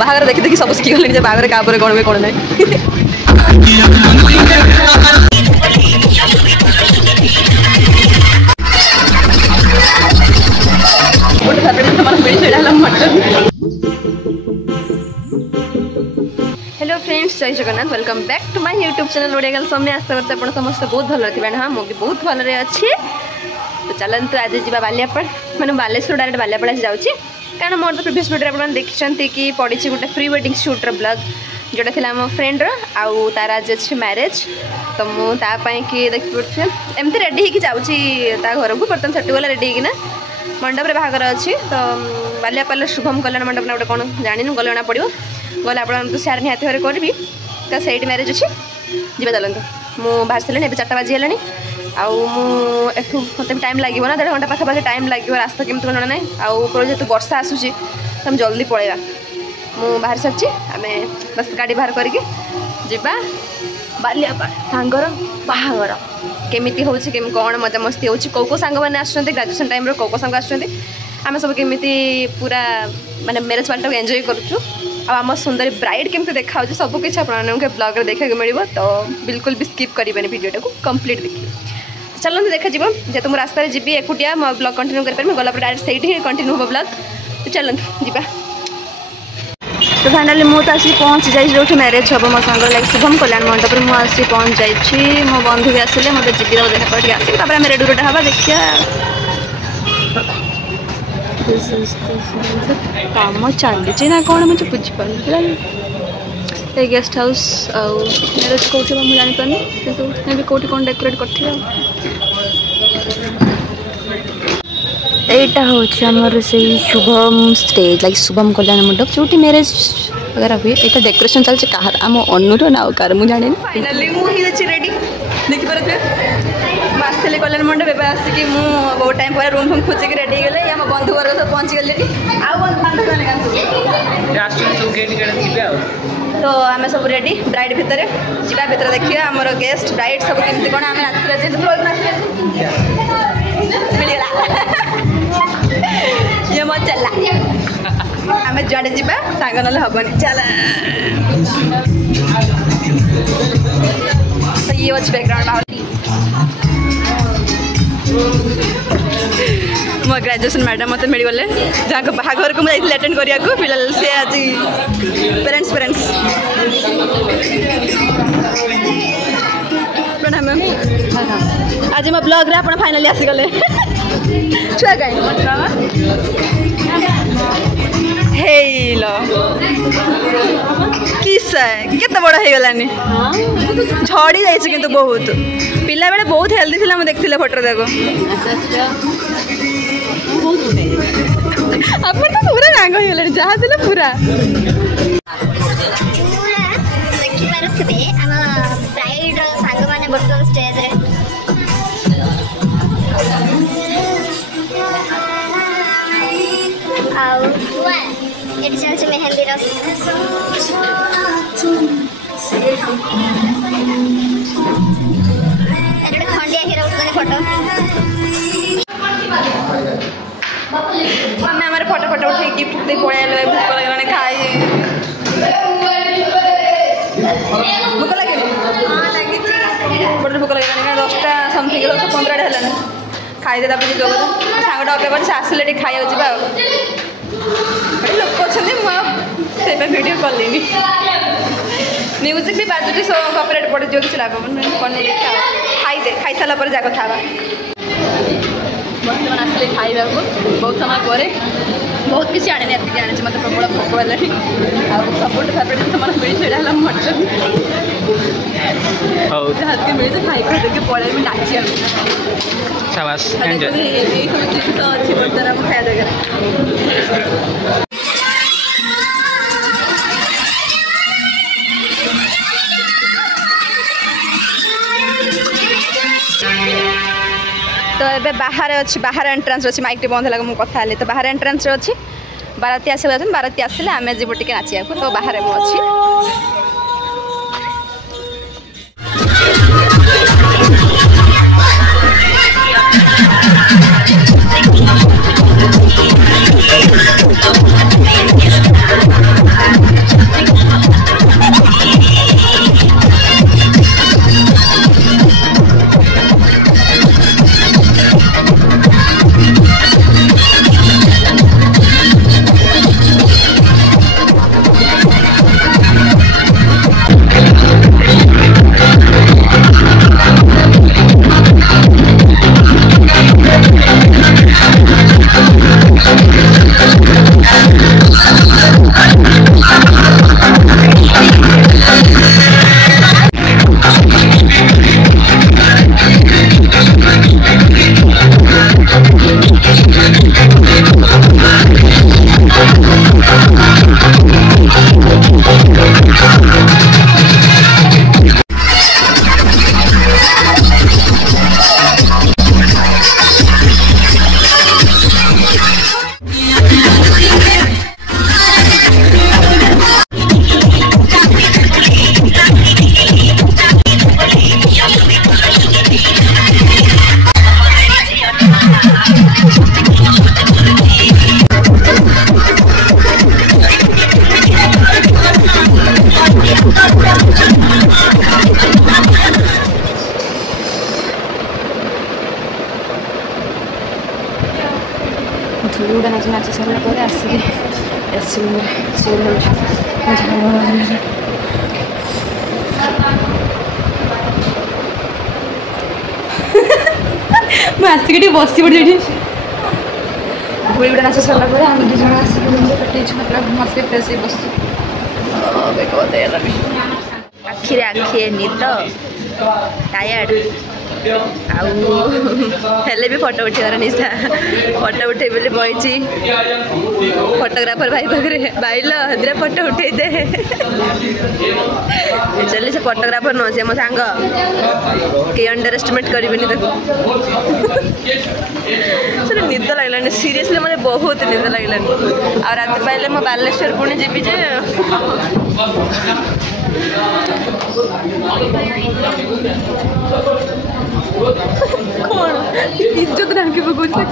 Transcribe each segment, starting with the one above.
बाहर देखी देखी सब शिखी गले बाहर क्या कौन भी कौन ना हेलो फ्रेंड्स जय Jagannath welcome back to my YouTube channel Odia girl सामने आशा करते आप समस्त बहुत भल थे हाँ मुझे बहुत भल अच्छी तो चलते आज जा बालियापाड़ मैंने बालेश्वर डायरेक्ट बालियापाड़ आज जाऊँगी कारण मोर तो प्रिवियस वीडियो आप देखते कि पड़ी गोटे प्री वेडिंग शूट्र ब्लॉग जोटा थी आम फ्रेंड्र आउ तार आज अच्छे मैरेज तो मुझे कि देखिए एमती रेडी होगी जाऊँगी घर को बर्तमान से गला रेडी होना मंडप रे बाहागर अच्छी तो बालियापाड़ शुभम कल्याण मंडप ना गोटे कौन जानी गले जଣା पड़ो गले आप सेयार निहाती भाव करी तो सही मैरेज अच्छी जी चलते मुझे बाहर सारे 4टा बाजी आठ मत टाइम लगे ना 1.5 घंटा पाखापाखि टाइम लगे रास्ता केमती कौन ना आउ जेहतु वर्षा आसूसी तो हम जल्दी पलैया मुझे बाहर सारी आम बस गाड़ी बाहर करके जीवा बालियापाड़ सांगर बाहागर केमिति होची कौन मजामस्ती होची कौ सांग मैंने आसुँच ग्रेजुएशन टाइम कौ सांग आम सब केमिति पूरा माने मैरेज पार्टी को एंजॉय करुचु आम सुंदर ब्राइड केमती देखा सबकि आपके ब्लॉग रे देखा मिले तो बिल्कुल भी स्किप करेंगे वीडियोटा को कंप्लीट देखिए चलते देखा जेहतु मुझे रास्तार जी एकुटिया मो ब्लॉग कंटिन्यू करें गला डायरेक्ट से कंटिन्यू हो ब्लॉग तो चलते जीवा तो फाइनाली मुझे आसिक पहुँची जाइए जो मैरेज हम मो सांग लाइक शुभम कल्याण मंडप में मुझे आसिक पहुँच जाइए मो बंधु भी आसिले मतलब जी देखा करके आसिक आम रेडी रोटा हाँ देखिए काम चली ना कौन मुझे बुझीपार ये गेस्ट हाउस आउ मैरेज कौटी मुझे जापारे कि कौटी कौन डेकोरेट कर एटा होमर से शुभम स्टेज लाइक शुभम कल्याण मंडप जो मैरेज वगैरह हुए यहाँ डेकोरेशन चलছে कहार आम अनुर ना कार मुझे जानी फाइनाली मुझे रेडी देखिए आसते कल्याण मंडप एवं आसिक बहुत टाइम पर रूम फूम खोजिक रेडी गले आम बंधु वर्ग सब पहुँची गले तो आम सब रेडी ब्राइड भितर जा भितर देखिए आम गेस्ट ब्राइड सब केमती कौन आम ये मत चला आम जुआड़े जा सांग ना हेनी चला तो ये अच्छे बैकग्राउंड मो ग्रेजुएशन मैडम मत मिल गले जहाँ बाहाघर को मुझे अटेंड करने फिलहाल से आज पेरेंट्स प्रणाम आज मो ब्लॉग रे आप फाइनाली आसीगले छुआ कहीं हेलो किस केते बड़ हो गलानी झड़ी जाइए किंतु बहुत पिला बेले बहुत हेल्दी थी मुझे देखते फोटो देखो आप तो पूरा रांग हो गले जहाँ थे पूरा चलছে मेहंदी खंडिया हिरो फोटो आम आम फोटो फोटो उठे गिफ्ट दे पड़े भूक लगे खाई भूक लगे भूक लगे 10टा समथिंग 10-15 है खाईदे जो सांगटा अपेक्षा कर आसिले खाई जा लोक अच्छे वीडियो कल म्यूजिक भी बाजुटी सो कॉपीराइट पड़ जो किसी लाभ कौन देखा खाई सारा पर जा कथा बर्तमान आसिले खाइबा बहुत समय पर बहुत किसी आने आने मत प्रबल भोक है सब फेवरेट जिन मिले है मटन जहाँ मिले खाई देखिए पड़े नाचिया सब जिन अच्छी बर्तमान खाया जगह तो ये बाहर अच्छी बाहर एंट्रांस अच्छी माइक बंद है मुझे कथा तो बाहर एंट्रांस अच्छी बाराती आस बाराती आसिले आम जीव टे नाचिया तो बाहर मुझे ମୁଁ ଆସିକି ଟିକେ ବସି ପଡ଼ିଛି ଏଠି ଧୂଳି ଗୁଡ଼ା ନାଚ ସରିଲା ପରେ ଆମେ ଦୁଇ ଜଣ ଆସିକି କଟେଇଛୁ ମସ୍ତି ଫ୍ରେଶ୍ ହେଇ ବସିଛୁ ଆଖିରେ ଆଖିଏ ନିଦ ଟାୟାର୍ଡ ଆଉ ହେଲେ ବି ଫଟୋ ଉଠେଇବାର ନିଶା ଫଟୋ ଉଠେଇ ବୋଲି ବଇଛି ଫଟୋଗ୍ରାଫର ଭାଇ ପାଖରେ ଭାଇଲ ହେଥିରେ ଫଟୋ ଉଠେଇ ଦେ ଆକ୍ଚୁଆଲି ସେ ଫଟୋଗ୍ରାଫର ନୁହଁ ସେ ମୋ ସାଙ୍ଗ କେହି ଅଣ୍ଡର ଏଷ୍ଟିମେଟ୍ କରିବେନି ତାକୁ ସେଟା ନିଦ ଲାଗିଲାନି ସିରିୟସଲି ମୋତେ ବହୁତ ନିଦ ଲାଗିଲାନି ଆଉ ରାତି ପାଇଲେ ମୁଁ ବାଲେଶ୍ୱର ପୁଣି ଯିବି ଯେ କଣ ଇଜ୍ଜତ ଢାଙ୍କି ପକଉଛି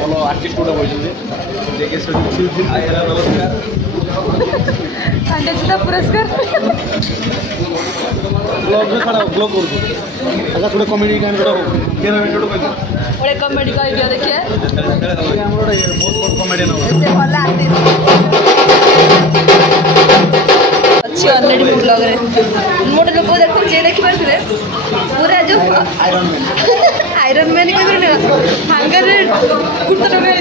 ଭଲ ଆର୍ଟିଷ୍ଟ ଗୋଟେ ବସିଛନ୍ତି ପୁରସ୍କାର ଗୋଟେ କମେଡି କମେଡି କହିଦିଅ ଦେଖିଆ ଭଲ अच्छी ऑलरेडी मो ब्लॉग रे मोटे लोक देखो जे देखि पारथिले पूरा जो आयरन मैन के बिना हांगर रे कुर्ता लगा है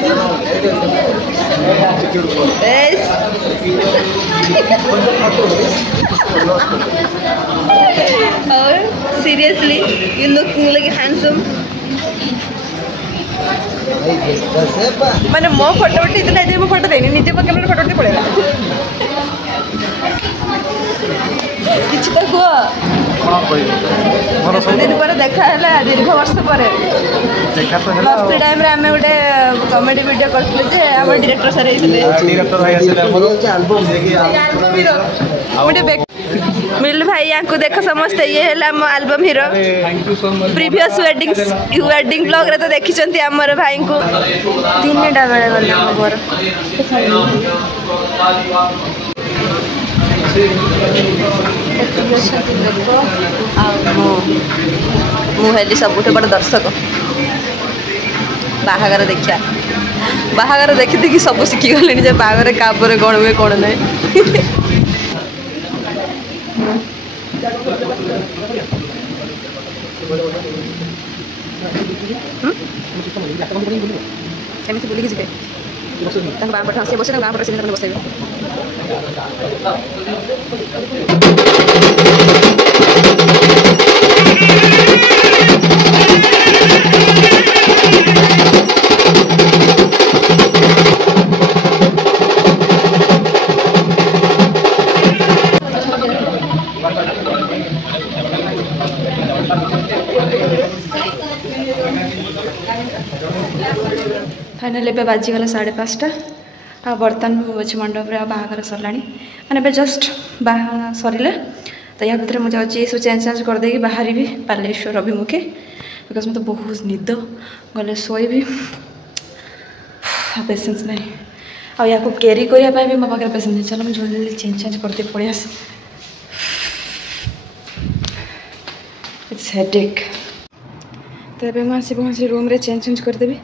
और seriously you looking like handsome माने मो फोटो उठी इतना जे मो फोटो देनी निजे कैमरा फोटो उठी पड़ेगा किसी तो कुह दिन पर देखा है दीर्घ वर्ष पर प्लस थ्री टाइम आम गोटे कमेडी वीडियो करते डायरेक्टर सर मिल भाई यहाँ को देख समस्ते ये है album hero previous wedding blog रे तो देखी आमर भाई को 3टा बेले गला मोर मुझे सबुठ बड़ दर्शक बाहागर देखा बाहागर देखी देखी सब शिखी गले जे बाहागर क्या कौन हुए कौन ना एमती बुलिकी जी बाँ पटे हसी बस गाँ पटे से बस फाइनाली ए बाजीगला 5:30 आ बर्तमान अच्छे मंडप बाहागर सरला मैंने जस्ट बाहा सर तो या भितर मुझे सब चेंज करदे बाहर भी बालेश्वर अभिमुखे बिकज मतलब बहुत निद गले शोबी पेसेंस नहीं आ या कैरी करने भी मो पाखे पेसेंस नहीं चलो मुझे जल्दी जल्दी चेंज करदे पड़े आस इट्स हेडेक तो ये मुझे रूम रे चेंज करदेवी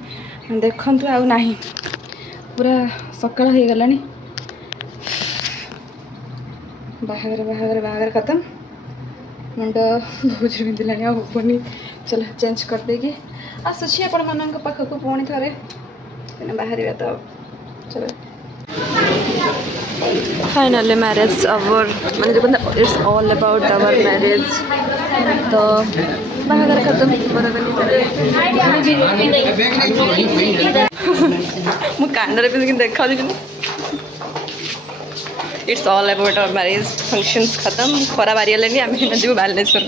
देखु आउ ना पूरा सकाल हो गला बाहागर खत्म मुंड बहुत बिंदिला हेनी चलो चेंज करदे आसूसी आपण मान पाखक पुणी थे बाहर तो चलो फाइनली मैरिज अवर मैंने जो it's all about our marriage तो बाहागर खत्म मु कानरे पिंधिक देखा it's all about our marriage functions खत्म खरा बारी हलानी आम जीव बालेश्वर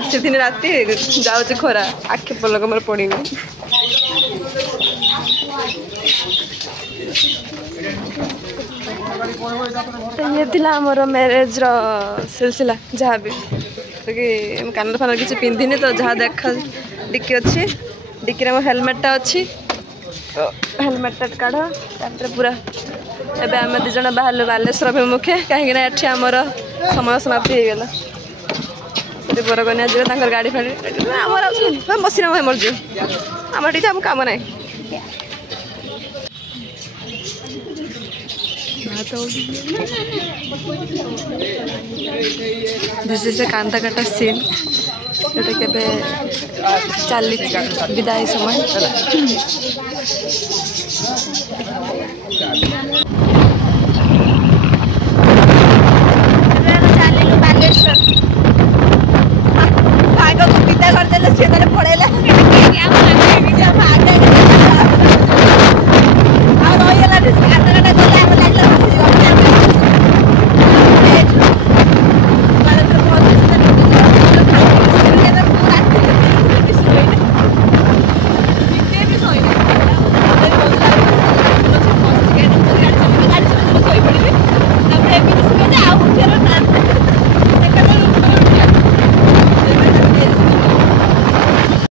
आसी दिन राति जाऊँ खरा आखि पलक मोर पड़ी तो ये थी आमर मैरेज सिलसिला जहाँ भी कि कानर फानर किसी पिंधिनी तो जहाँ देखा डिक्की अच्छी डिक्की मो हेलमेटा अच्छी तो हेलमेटा काढ़ पूरा एबे आम दिज बाहर बालेश्वर अभिमुखे कहीं आमर समय समाप्ति हो गला बरकन्या जी गाड़ी फाड़ी आमर बसना मर जीव आम टी आम कम ना दिस इज ए कांदा काटा सीन जोटा के चली विदाई समय